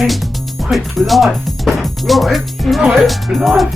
Okay, quick, we're live. We're live.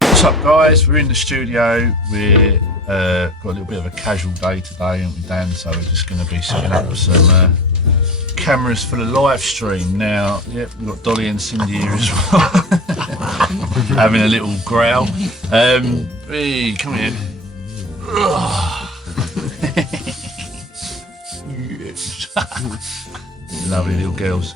What's up guys, we're in the studio. We're got a little bit of a casual day today, aren't we Dan? So we're just going to be setting up some cameras for the live stream. Now, yep, we've got Dolly and Cindy here as well. Having a little growl. Hey, come here. Lovely little girls.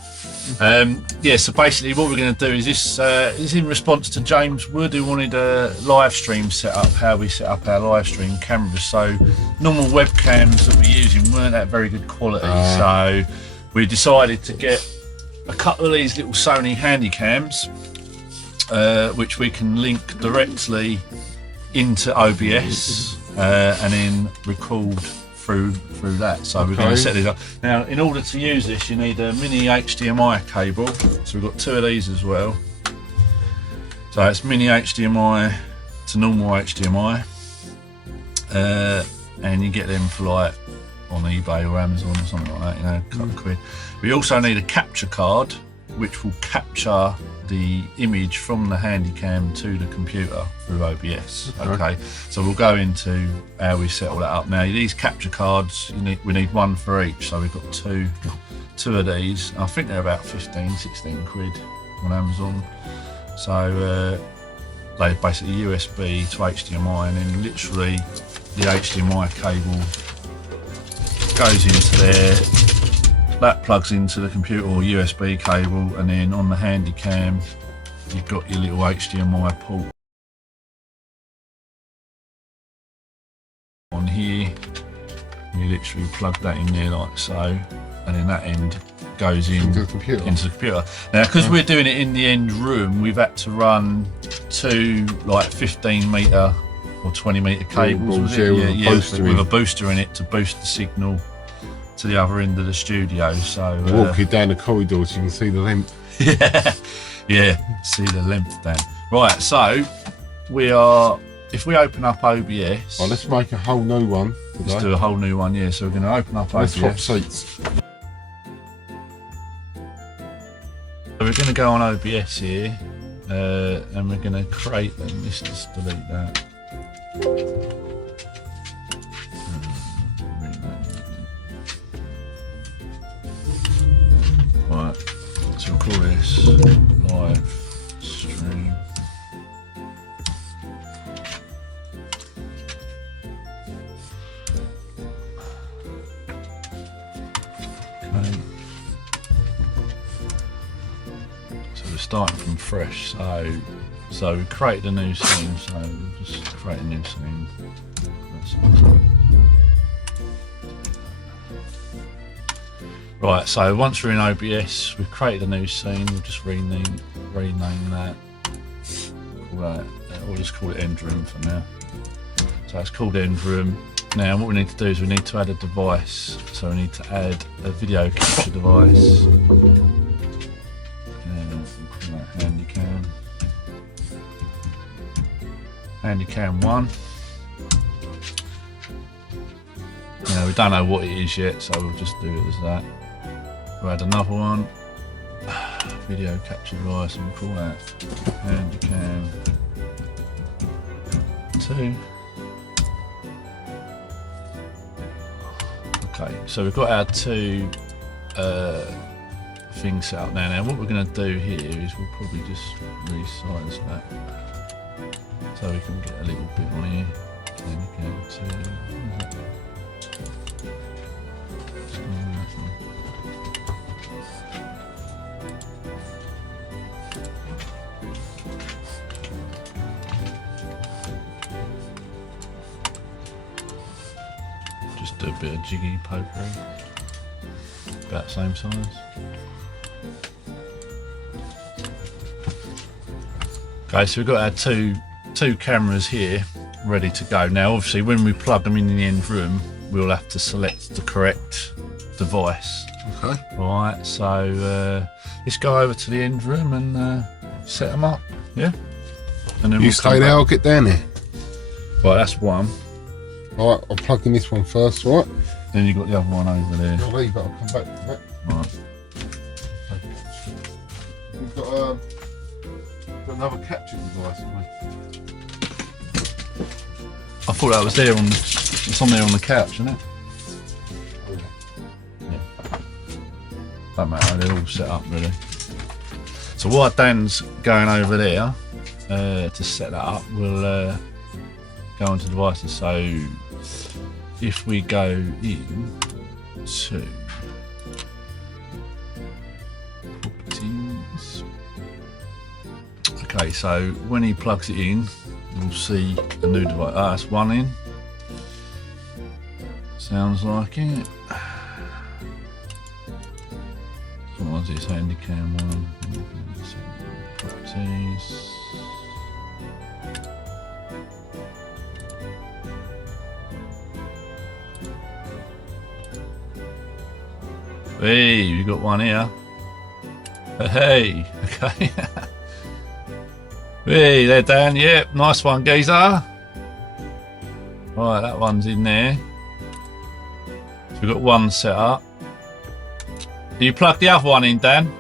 Yeah, so basically what we're going to do is this is in response to James Wood, who wanted a live stream set up, how we set up our live stream cameras. So normal webcams that we're using weren't at very good quality, so we decided to get a couple of these little Sony Handycams, which we can link directly into OBS and then record through that. So we're going to set these up. Now, in order to use this, you need a mini HDMI cable. So we've got two of these as well. So it's mini HDMI to normal HDMI, and you get them for like on eBay or Amazon or something like that, you know, a couple of quid. We also need a capture card, which will capture the image from the Handycam to the computer through OBS. Okay, so we'll go into how we set all that up. Now these capture cards, we need one for each, so we've got two of these. I think they're about 15-16 quid on Amazon. So they're basically USB to HDMI, and then literally the HDMI cable goes into there. That plugs into the computer or USB cable, and then on the Handycam you've got your little HDMI port on here. You literally plug that in there like so, and then that end goes into the computer. Now, because we're doing it in the end room, we've had to run two like 15 metre or 20 metre cables with a booster in it to boost the signal to the other end of the studio. So walk you down the corridor so you can see the length. yeah, see the length down. Right, so we are, if we open up OBS, let's make a whole new one today. Let's do a whole new one. Yeah, so we're going to open up OBS. Let's swap seats. So we're going to go on OBS here, and we're going to create them. Let's just delete that. Right, so we'll call this live stream. Okay. So we're starting from fresh. So we created a new scene. So we'll just create a new scene. Right, so once we're in OBS, we've created a new scene. We'll just rename that. We'll just call it End Room for now. So it's called End Room. Now what we need to do is we need to add a device. So we need to add a video capture device. And we'll call that Handycam. Handycam 1. Now we don't know what it is yet, so we'll just do it as that. We'll add another one, video capture device, and we'll call that Handycam 2. Okay, so we've got our two things set up now. Now what we're going to do here is we'll probably just resize that so we can get a little bit on here. Handycam 2. Just do a bit of jiggy pokery. About the same size. Okay, so we've got our two cameras here ready to go. Now obviously when we plug them in the end room, we'll have to select the correct device. Okay. Alright, so let's go over to the end room and set them up, yeah? And then You stay there, I'll get down there. Right, that's one. Alright, I'll plug in this one first, right? Then you've got the other one over there. I'll leave it, I'll come back to that. Right. We've got another capture device, haven't I thought that was there on, it's on there on the couch, isn't it? we? Yeah. Don't matter, they're all set up really. So while Dan's going over there to set that up, we'll go onto devices. So if we go in to properties, okay, so when he plugs it in, we'll see a new device. Ah, that's one in. Sounds like it. What was this? Handycam one. Properties. Hey, we got one here. Hey, okay. Hey, there, Dan. Yep, nice one, geezer. Right, that one's in there. So we've got one set up. Do you plug the other one in, Dan?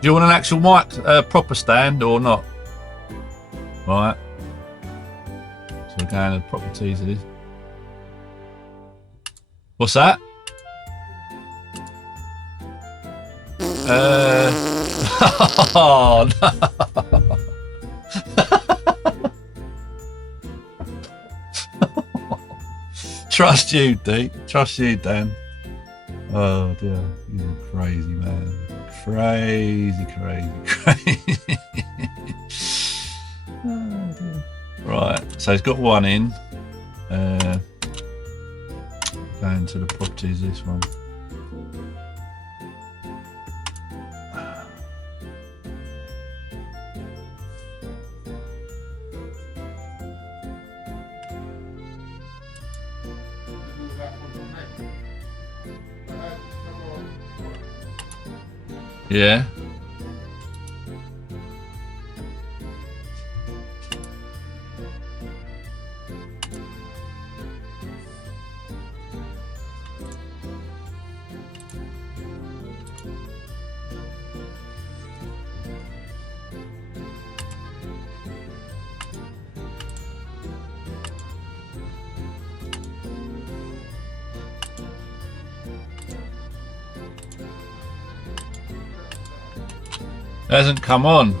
Do you want an actual mic, proper stand or not? Right. So we're going to the properties of this. What's that? Oh, no. Trust you, D. Trust you, Dan. Oh dear, you're a crazy man. Crazy. Oh, dear. Right, so he's got one in. Going to the properties, this one. Yeah. Hasn't come on.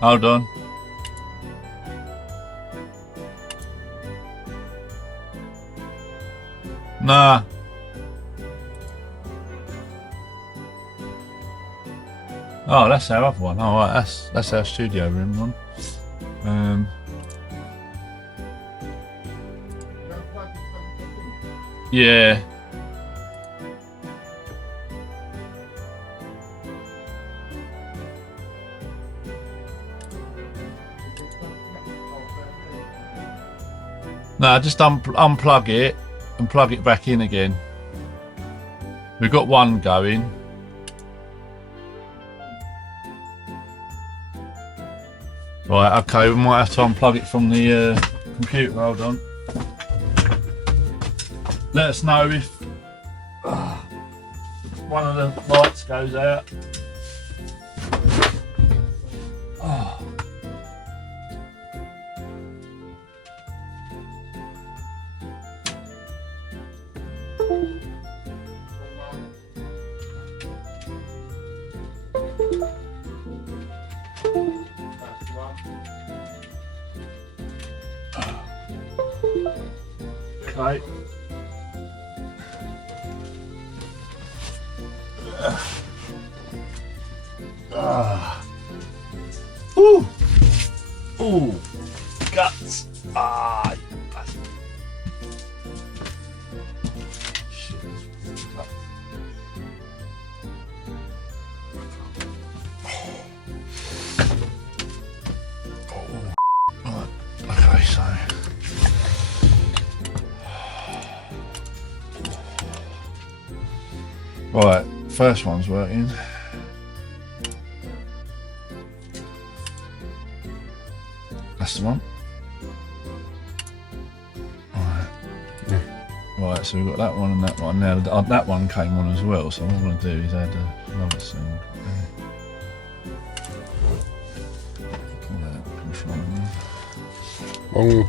Hold on. Nah. Oh, that's our other one. Oh, right, that's our studio room one. Yeah. No, just unplug it and plug it back in again. We've got one going. Right, okay, we might have to unplug it from the computer. Hold on. Let us know if one of the lights goes out. Oh. Okay. Woo. Oh, guts. Ah, you bastard. Shit. Right. Okay, so. Right, first one's working. That's the one. Right. Yeah. Right, so we've got that one and that one. Now that one came on as well, so what I'm going to do is add another thing. Call that control room. I'm going to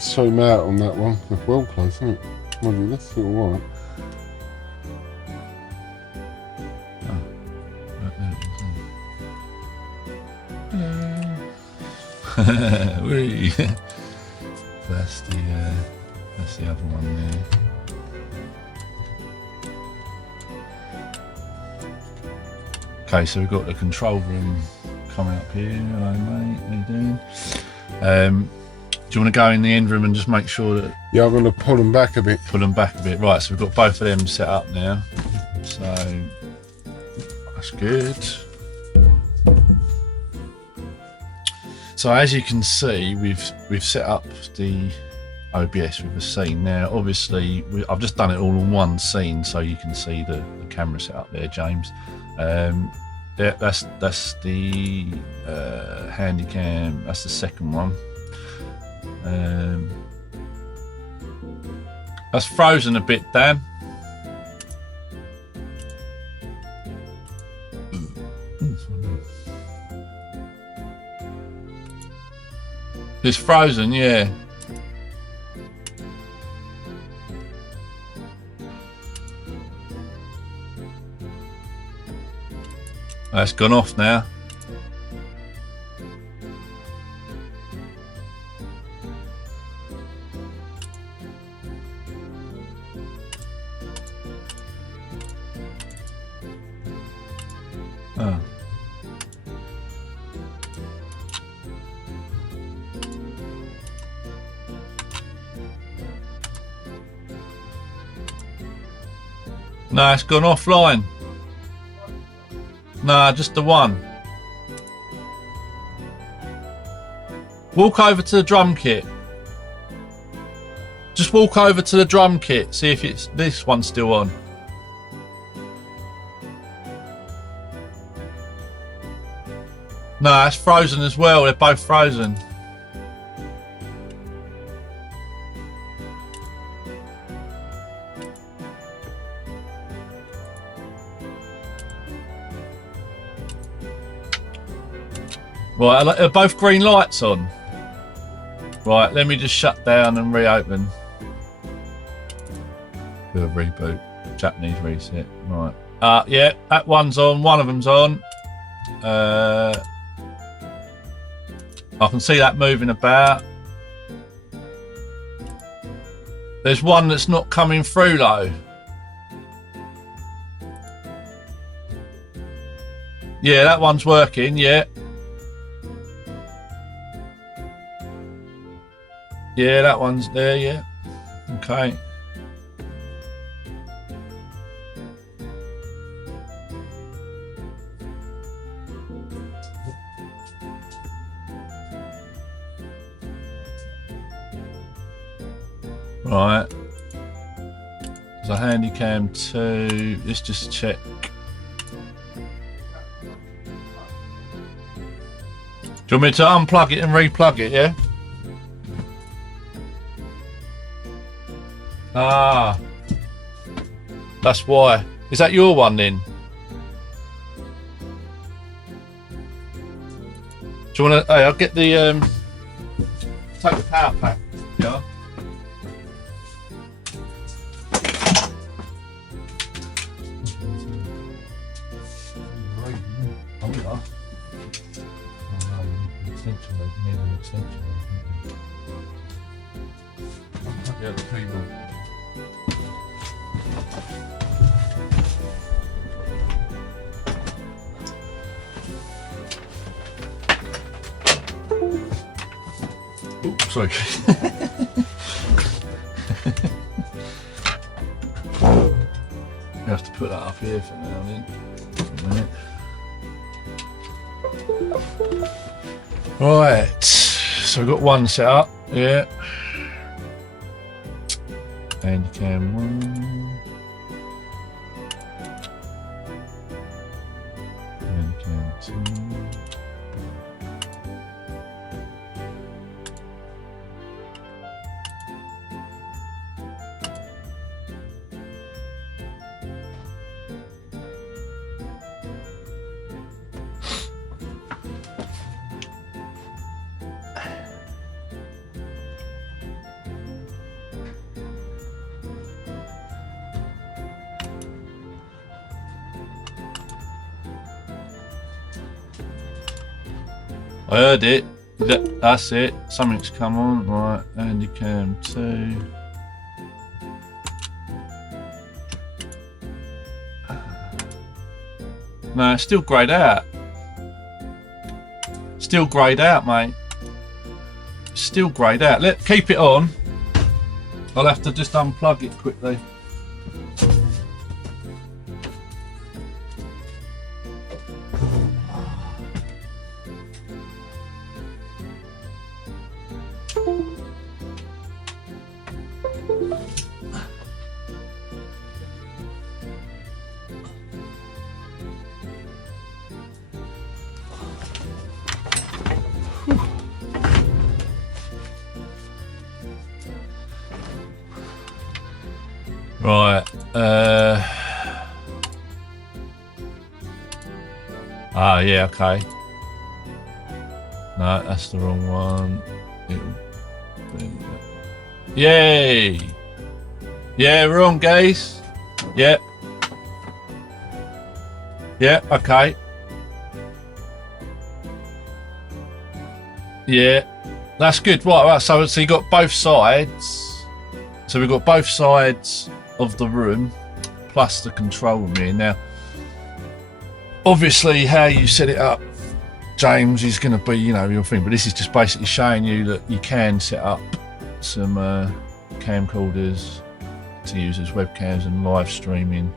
zoom out on that one. It's well close, isn't it? Mind you, that's still alright. Whee. That's the other one there. Okay, so we've got the control room coming up here. Hello mate, how you doing? Do you want to go in the end room and just make sure that Yeah, I'm going to pull them back a bit. pull them back a bit? Right, so we've got both of them set up now. So that's good. So as you can see, we've set up the OBS with a scene. Now, obviously, I've just done it all in one scene, so you can see the camera set up there, James. That's the Handycam. That's the second one. That's frozen a bit, Dan. It's frozen, yeah. That's gone off now. Oh. No, it's gone offline. No, just the one. Walk over to the drum kit. Just walk over to the drum kit. See if it's this one's still on. No, it's frozen as well. They're both frozen. Right, are both green lights on? Right, let me just shut down and reopen. Do a reboot. Japanese reset. Right. Yeah, that one's on. One of them's on. I can see that moving about. There's one that's not coming through though. Yeah, that one's working, yeah. Yeah, that one's there, yeah. Okay. Right. There's a Handycam 2. Let's just check. Do you want me to unplug it and replug it, yeah? Ah, that's why. Is that your one then? Do you want to? Hey, I'll get the take the power pack. Yeah. Yeah, the cable. Oh, sorry. You have to put that up here for now then. For a minute. Right, so we've got one set up, yeah. Handycam 1. Handycam 2. I heard it. That's it. Something's come on. Right, Handycam 2. No, it's still greyed out. Still greyed out, mate. Still greyed out. Keep it on. I'll have to just unplug it quickly. Right, yeah, okay. No, that's the wrong one. Yay! Yeah, we're on, guys. Yep. Yep, okay. Yeah, that's good. Right, so you got both sides. So we've got both sides of the room plus the control room here. Now obviously how you set it up, James, is going to be, you know, your thing, but this is just basically showing you that you can set up some camcorders to use as webcams and live streaming.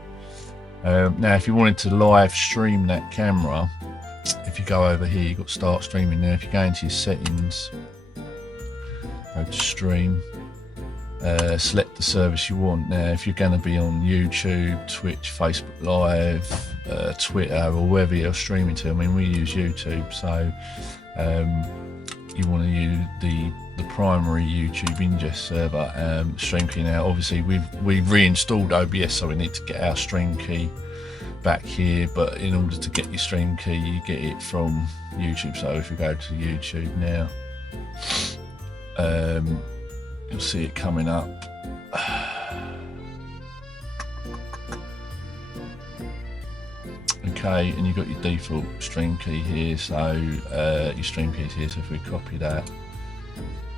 Now if you wanted to live stream that camera, if you go over here, you've got start streaming. Now if you go into your settings, go to stream, select the service you want. Now if you're going to be on YouTube, Twitch, Facebook Live, Twitter, or wherever you're streaming to, I mean we use YouTube, so you want to use the primary YouTube ingest server. Stream key. Now obviously we've reinstalled OBS, so we need to get our stream key back here, but in order to get your stream key you get it from YouTube. So if we go to YouTube now, you'll see it coming up. Okay, and you've got your default stream key here, so your stream key is here, so if we copy that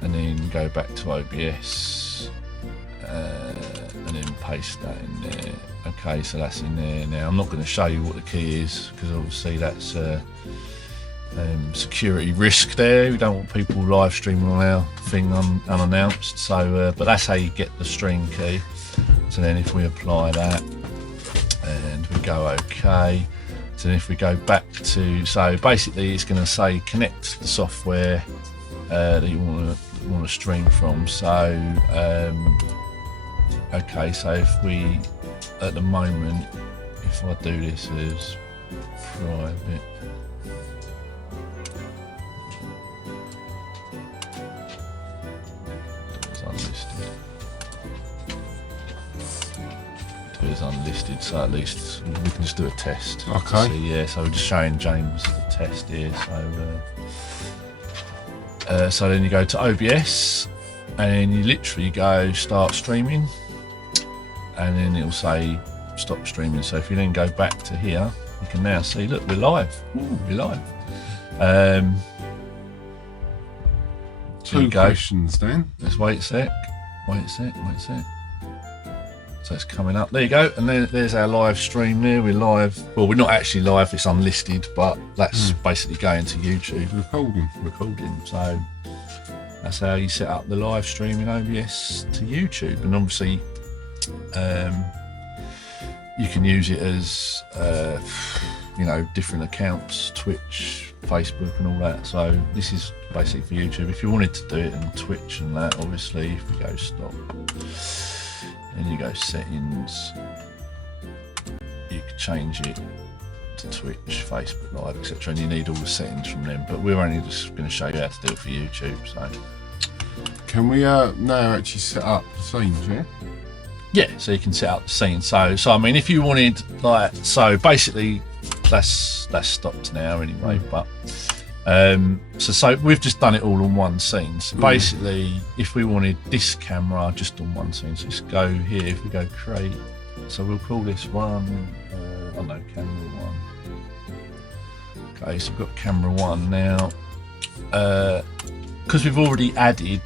and then go back to OBS and then paste that in there. Okay, so that's in there. Now I'm not going to show you what the key is because obviously that's security risk there. We don't want people live streaming on our thing unannounced, so but that's how you get the stream key. So then if we apply that and we go OK, so then if we go back to, so basically it's going to say connect the software that you want to stream from. So okay, so if we, at the moment, if I do this as private, unlisted, so at least we can just do a test. Okay. See, yeah, so we're just showing James the test here. So then you go to OBS and you literally go start streaming, and then it'll say stop streaming. So if you then go back to here, you can now see, look, we're live. Ooh, we're live. Two questions then. Let's wait a sec. Wait a sec. So it's coming up. There you go. And then there's our live stream there. We're live. Well, we're not actually live. It's unlisted, but that's basically going to YouTube. Recording. So That's how you set up the live stream in OBS to YouTube. And obviously you can use it as you know, different accounts, Twitch, Facebook and all that. So this is basically for YouTube. If you wanted to do it on Twitch and that, obviously if we go stop and you go settings, you can change it to Twitch, Facebook Live, etc. And you need all the settings from them, but we're only just going to show you how to do it for YouTube. So can we now actually set up the scenes, yeah? Yeah, so you can set up the scene. So I mean, if you wanted, like, so basically that's stopped now anyway, but so we've just done it all on one scene. So basically if we wanted this camera just on one scene, so just go here, if we go create, so we'll call this one oh no, camera one. Okay, so we've got camera one now. Because we've already added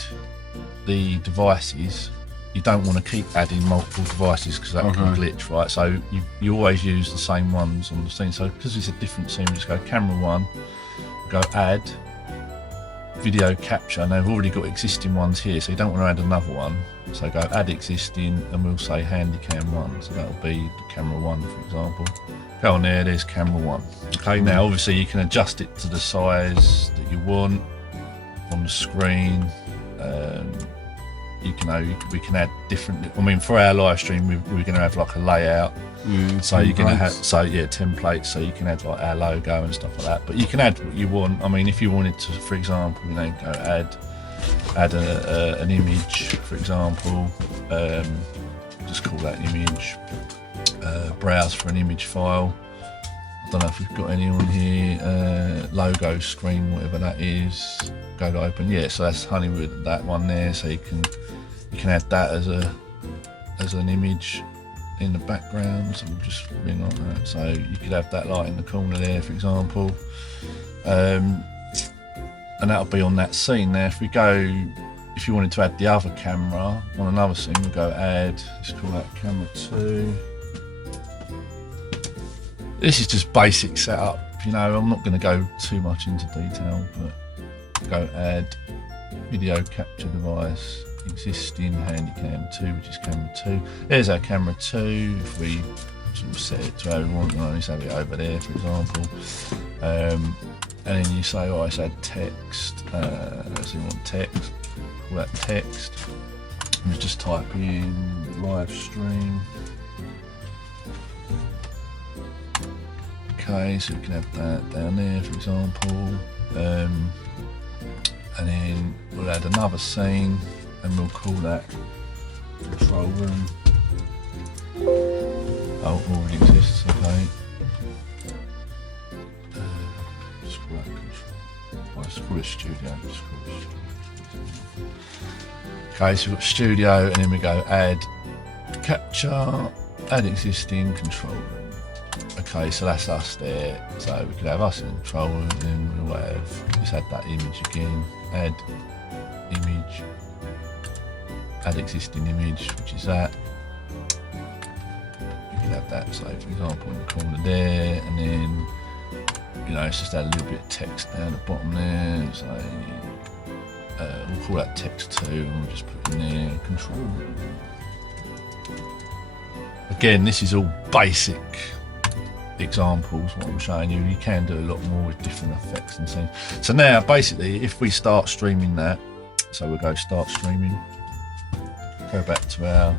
the devices, you don't want to keep adding multiple devices because that can glitch, right? So you always use the same ones on the scene. So because it's a different scene, we just go camera one, go add video capture. Now we've already got existing ones here, so you don't want to add another one. So go add existing, and we'll say Handycam one. So that'll be the camera one, for example. Go on there, there's camera one. Okay, now obviously you can adjust it to the size that you want on the screen. We can add different. I mean, for our live stream, we're going to have like a layout. So you're going to have templates. So you can add like our logo and stuff like that. But you can add what you want. I mean, if you wanted to, for example, you know, go add an image, for example. Just call that image. Browse for an image file. I don't know if we've got any on here. Logo screen, whatever that is. Go to open. Yeah, so that's Honywood, that one there. So you can add that as an image in the background. So we'll just ring on that. So you could have that light in the corner there, for example. And that'll be on that scene there. If you wanted to add the other camera on another scene, we'll go add. Let's call that camera 2. This is just basic setup, you know. I'm not going to go too much into detail, but go add video capture device, existing Handycam 2, which is camera 2. There's our camera 2. If we sort of set it to how we want, let's have it over there, for example. And then you say, oh, let's add text. So you want text, call that text. And you just type in live stream. Okay, so we can have that down there, for example. And then we'll add another scene and we'll call that control room. Oh, already exists, okay. Just call that control. Oh, let's call it studio. Okay, so we've got studio, and then we go add capture, add existing control room. Okay, so that's us there. So we could have us in the control room, and then we'll have, let's add that image again. Add image, add existing image, which is that. You can have that, so for example, in the corner there, and then, you know, it's just add a little bit of text down the bottom there. So we'll call that text 2, and we'll just put in there control room. Again, this is all basic examples, what I'm showing you. You can do a lot more with different effects and things. So now basically if we start streaming that, so we'll go start streaming, go back to our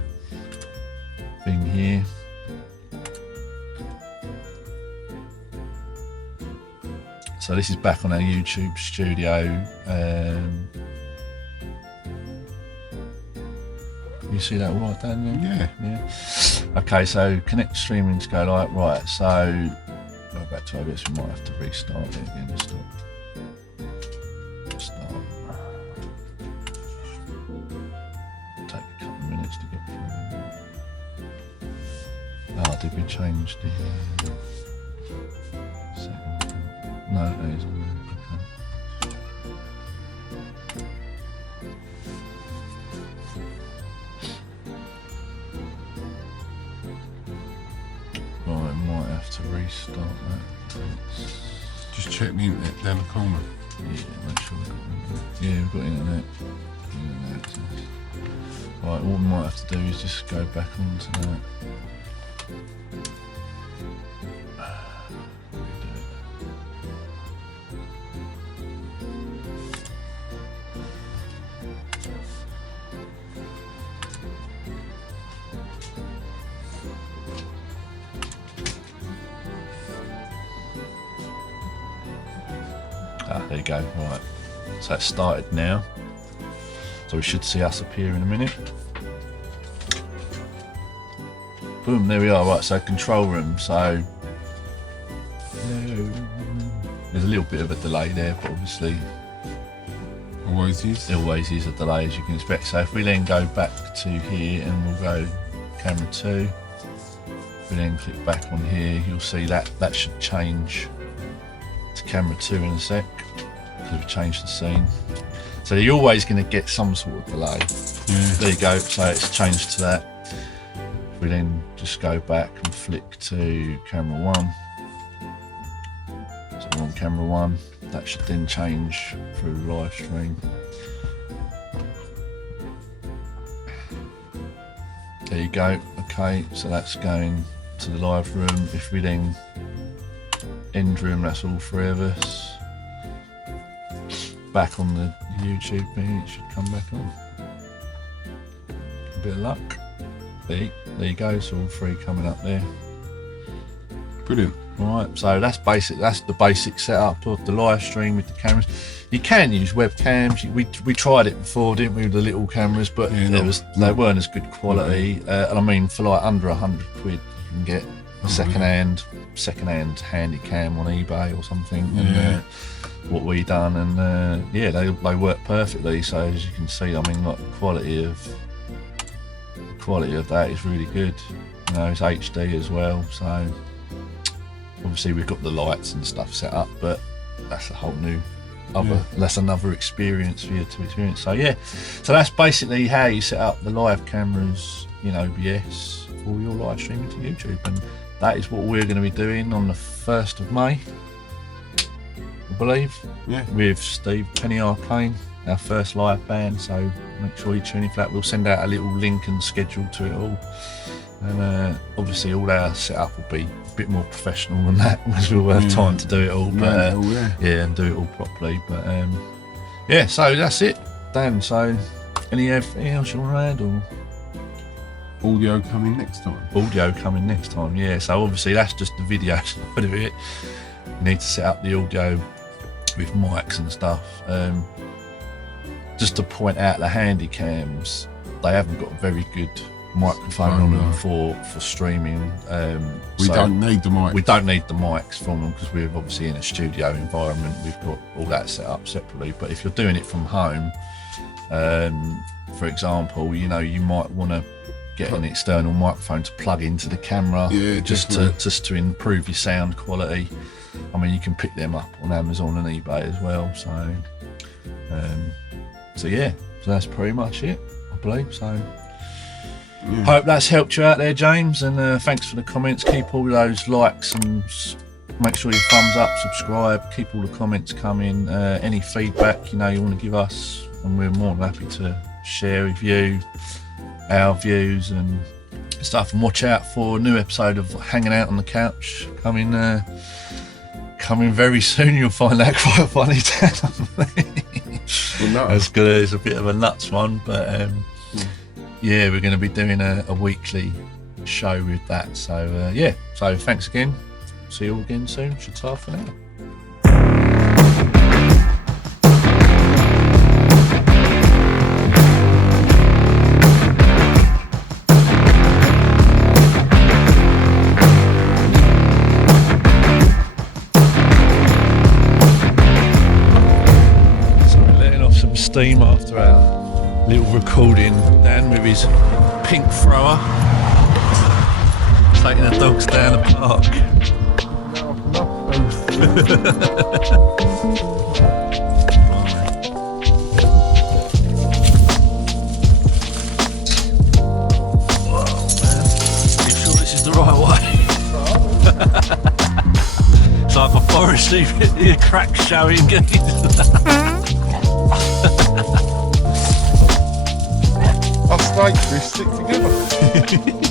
thing here, so this is back on our YouTube studio. You see that right down there? Yeah. Okay, so connect streaming to go like, right, so go back to OBS, we might have to restart it again. Start. Take a couple of minutes to get through. Oh, did we change the settings? No, it is on there. To restart that. Just check the internet down the corner. make sure we've got internet. Yeah, we've got internet. Right, what we might have to do is just go back onto that. There you go, right. So it's started now. So we should see us appear in a minute. Boom, there we are, right, so control room. So there's a little bit of a delay there, but obviously Always is. there always is a delay as you can expect. So if we then go back to here and we'll go camera 2, we then click back on here, you'll see that should change to camera 2 in a sec. We've changed the scene, so you're always going to get some sort of delay. There you go, so it's changed to that. If we then just go back and flick to camera 1, so we're on camera 1, that should then change through the live stream. There you go, okay, so that's going to the live room. If we then end room, that's all 3 of us. Back on the YouTube thing, it should come back on. A bit of luck. There you go, so all 3 coming up there. Brilliant. Alright, so that's the basic setup of the live stream with the cameras. You can use webcams. We tried it before, didn't we, with the little cameras, but they weren't as good quality. And I mean, for like under 100 quid, you can get a second-hand Handycam on eBay or something. And, what we done, and yeah, they work perfectly. So as you can see, I mean, like the quality of that is really good. You know, it's HD as well. So obviously we've got the lights and stuff set up, but that's a whole new that's another experience for you to experience. So yeah, so that's basically how you set up the live cameras in OBS for your live streaming to YouTube, and that is what we're going to be doing on the 1st of May. I believe, with Steve Penny Arcane, our first live band, so make sure you tune in for that. We'll send out a little link and schedule to it all, and obviously all our setup will be a bit more professional than that because we'll have time to do it all, but and do it all properly. But yeah, so that's it, Dan. So anything else you want to add, or audio coming next time? Audio coming next time, yeah. So obviously that's just the video side of it. You need to set up the audio with mics and stuff. Just to point out, the Handycams, they haven't got a very good microphone on them for streaming. We don't need the mics. We don't need the mics from them because we're obviously in a studio environment. We've got all that set up separately. But if you're doing it from home, for example, you know, you might want to get an external microphone to plug into the camera, just to improve your sound quality. I mean, you can pick them up on Amazon and eBay as well. So, so yeah, so that's pretty much it, I believe. So, hope that's helped you out there, James. And thanks for the comments. Keep all those likes and make sure you thumbs up, subscribe. Keep all the comments coming. Any feedback you want to give us, and we're more than happy to share with you our views and stuff. And watch out for a new episode of Hanging Out on the Couch coming very soon. You'll find that quite funny. It's good. It's a bit of a nuts one, but yeah, we're going to be doing a weekly show with that. So yeah, so thanks again. See you all again soon. Shitrh for now. Steam after our little recording. Dan with his pink thrower taking the dogs down the park. Whoa, man, are you sure this is the right way? like a forestry crack showing. Us snakes, we stick together.